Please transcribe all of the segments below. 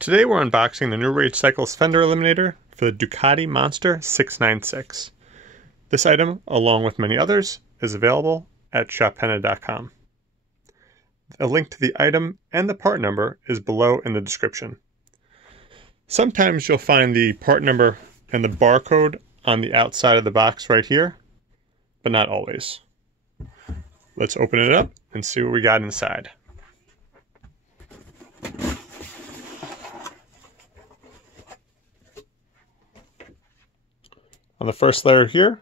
Today we're unboxing the new Rage Cycles Fender Eliminator for the Ducati Monster 696. This item, along with many others, is available at shophenna.com. A link to the item and the part number is below in the description. Sometimes you'll find the part number and the barcode on the outside of the box right here, but not always. Let's open it up and see what we got inside. On the first layer here,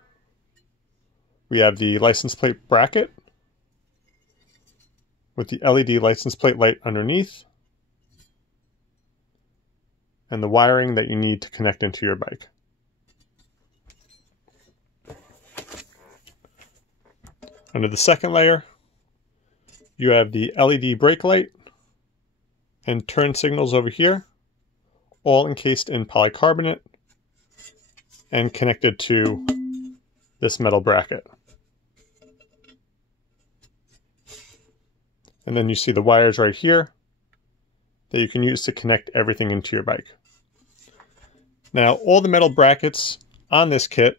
we have the license plate bracket with the LED license plate light underneath and the wiring that you need to connect into your bike. Under the second layer, you have the LED brake light and turn signals over here, all encased in polycarbonate and connected to this metal bracket. And then you see the wires right here that you can use to connect everything into your bike. Now, all the metal brackets on this kit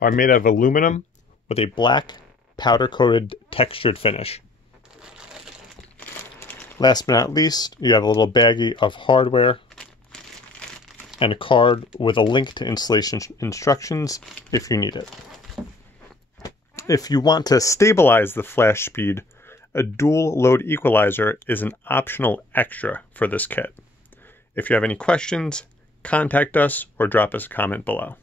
are made out of aluminum with a black powder-coated textured finish. Last but not least, you have a little baggie of hardware and a card with a link to installation instructions if you need it. If you want to stabilize the flash speed, a dual load equalizer is an optional extra for this kit. If you have any questions, contact us or drop us a comment below.